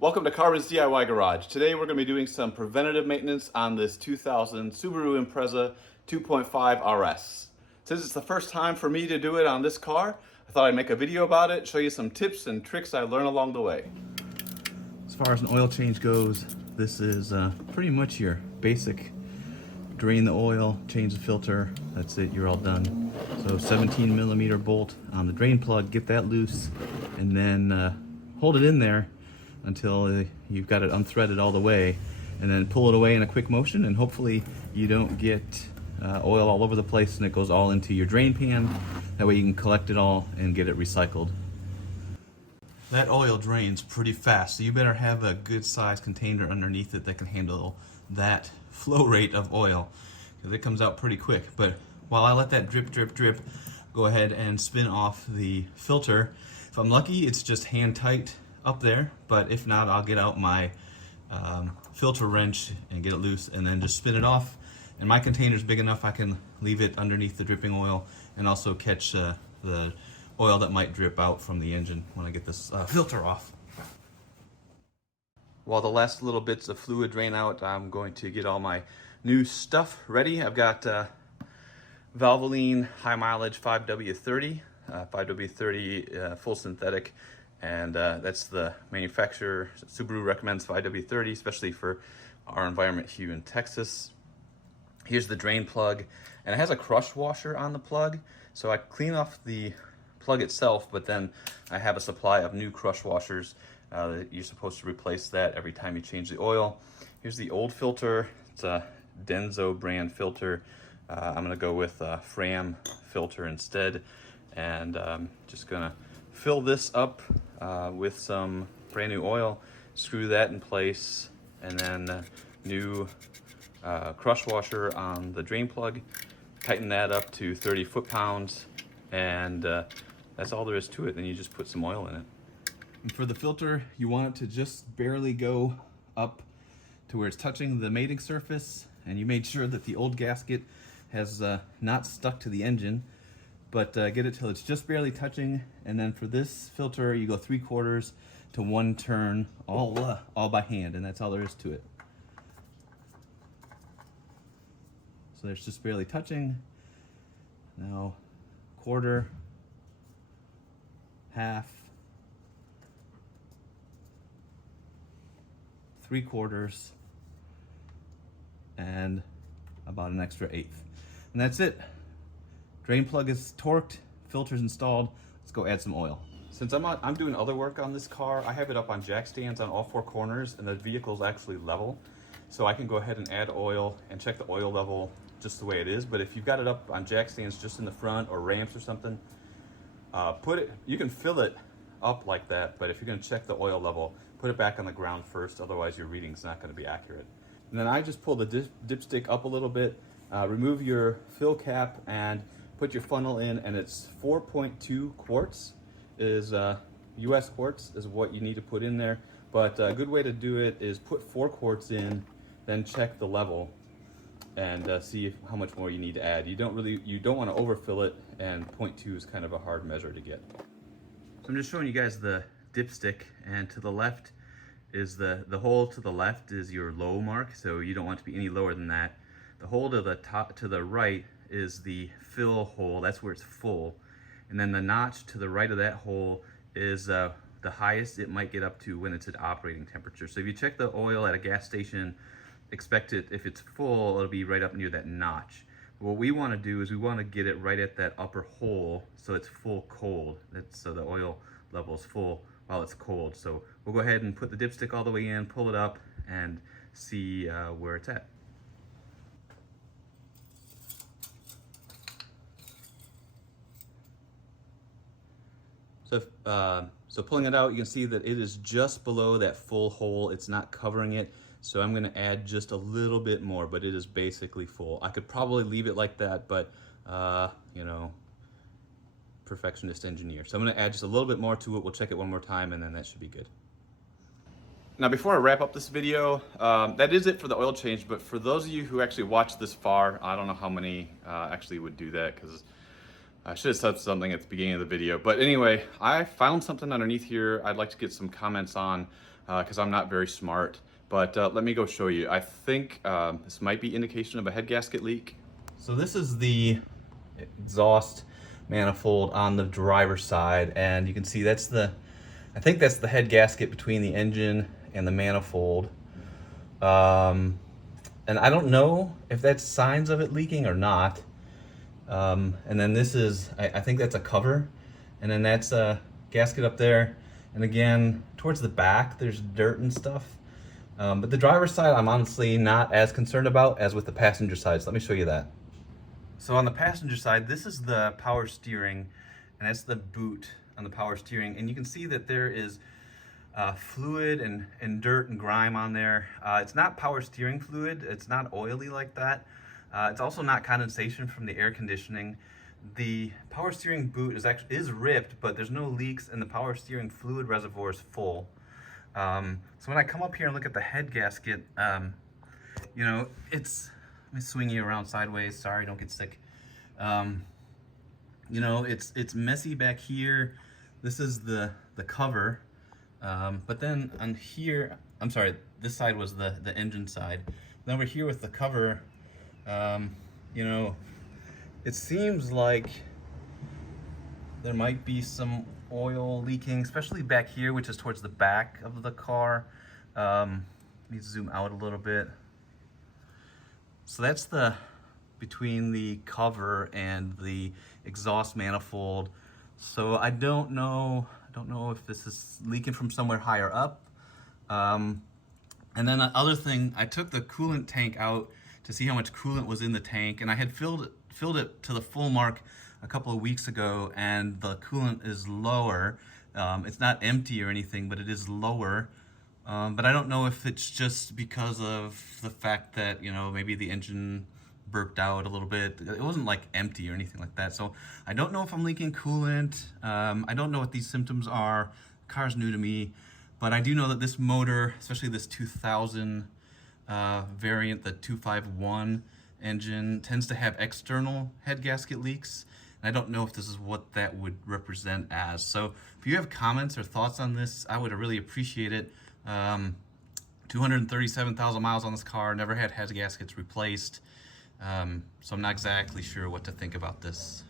Welcome to Carbon's DIY Garage. Today we're going to be doing some preventative maintenance on this 2000 Subaru Impreza 2.5 RS. Since it's the first time for me to do it on this car, I thought I'd make a video about it, show you some tips and tricks I learned along the way. As far as an oil change goes, this is pretty much your basic drain the oil, change the filter, that's it, you're all done. So 17 millimeter bolt on the drain plug, get that loose, and then hold it in there until you've got it unthreaded all the way, and then pull it away in a quick motion, and hopefully you don't get oil all over the place and it goes all into your drain pan. That way you can collect it all and get it recycled. That oil drains pretty fast, so you better have a good sized container underneath it that can handle that flow rate of oil, because it comes out pretty quick. But while I let that drip, drip, drip, go ahead and spin off the filter. If I'm lucky, it's just hand tight up there, but if not, I'll get out my filter wrench and get it loose and then just spin it off. And my container's big enough I can leave it underneath the dripping oil and also catch the oil that might drip out from the engine when I get this filter off. While the last little bits of fluid drain out, I'm going to get all my new stuff ready. I've got Valvoline high mileage 5W30, 5W30 full synthetic, and that's the manufacturer. Subaru recommends 5W30, especially for our environment here in Texas. Here's the drain plug, and it has a crush washer on the plug, so I clean off the plug itself, but then I have a supply of new crush washers. You're supposed to replace that every time you change the oil. Here's the old filter. It's a Denso brand filter. I'm gonna go with a Fram filter instead, and just gonna fill this up with some brand new oil, screw that in place, and then new crush washer on the drain plug, tighten that up to 30 foot-pounds, and that's all there is to it. Then you just put some oil in it. And for the filter, you want it to just barely go up to where it's touching the mating surface, and you made sure that the old gasket has not stuck to the engine, but get it till it's just barely touching. And then for this filter, you go 3/4 to 1 turn, all by hand, and that's all there is to it. So there's just barely touching. Now, quarter, half, 3/4, and about an extra 1/8. And that's it. Drain plug is torqued, filter's installed. Let's go add some oil. Since I'm doing other work on this car, I have it up on jack stands on all 4 corners, and the vehicle's actually level. So I can go ahead and add oil and check the oil level just the way it is. But if you've got it up on jack stands just in the front or ramps or something, you can fill it up like that, but if you're gonna check the oil level, put it back on the ground first, otherwise your reading's not gonna be accurate. And then I just pull the dipstick up a little bit, remove your fill cap, and put your funnel in, and it's 4.2 quarts is US quarts is what you need to put in there. But a good way to do it is put 4 quarts in, then check the level and see how much more you need to add. You don't want to overfill it, and 0.2 is kind of a hard measure to get. So I'm just showing you guys the dipstick, and to the left is the hole to the left is your low mark, so you don't want it to be any lower than that. The hole to the top to the right is the fill hole, that's where it's full. And then the notch to the right of that hole is the highest it might get up to when it's at operating temperature. So if you check the oil at a gas station, expect it, if it's full, it'll be right up near that notch. What we want to do is we want to get it right at that upper hole so it's full cold. So the oil level is full while it's cold. So we'll go ahead and put the dipstick all the way in, pull it up, and see where it's at. So pulling it out, you can see that it is just below that full hole. It's not covering it. So I'm gonna add just a little bit more, but it is basically full. I could probably leave it like that, but you know, perfectionist engineer. So I'm gonna add just a little bit more to it. We'll check it one more time, and then that should be good. Now before I wrap up this video, that is it for the oil change, but for those of you who actually watched this far, I don't know how many actually would do that, because I should have said something at the beginning of the video. But anyway, I found something underneath here I'd like to get some comments on because I'm not very smart. But let me go show you. I think this might be indication of a head gasket leak. So this is the exhaust manifold on the driver's side, and you can see that's I think that's the head gasket between the engine and the manifold. And I don't know if that's signs of it leaking or not. And then this is, I think that's a cover, and then that's a gasket up there. And again, towards the back, there's dirt and stuff. But the driver's side, I'm honestly not as concerned about as with the passenger side. So let me show you that. So on the passenger side, this is the power steering, and that's the boot on the power steering. And you can see that there is fluid and dirt and grime on there. It's not power steering fluid. It's not oily like that. It's also not condensation from the air conditioning. The power steering boot is ripped, but there's no leaks, and the power steering fluid reservoir is full. So when I come up here and look at the head gasket, you know, let me swing you around sideways. Sorry, don't get sick. You know, it's messy back here. This is the cover. But then on here, I'm sorry, this side was the engine side. Then over here with the cover, you know, it seems like there might be some oil leaking, especially back here, which is towards the back of the car. Let me zoom out a little bit. So that's between the cover and the exhaust manifold. So I don't know if this is leaking from somewhere higher up. And then the other thing, I took the coolant tank out to see how much coolant was in the tank, and I had filled it to the full mark a couple of weeks ago, and the coolant is lower. It's not empty or anything, but it is lower. But I don't know if it's just because of the fact that, you know, maybe the engine burped out a little bit. It wasn't like empty or anything like that. So I don't know if I'm leaking coolant. I don't know what these symptoms are. The car's new to me, but I do know that this motor, especially this 2000 variant, the 251 engine, tends to have external head gasket leaks. And I don't know if this is what that would represent as. So if you have comments or thoughts on this, I would really appreciate it. 237,000 miles on this car, never had head gaskets replaced. So I'm not exactly sure what to think about this.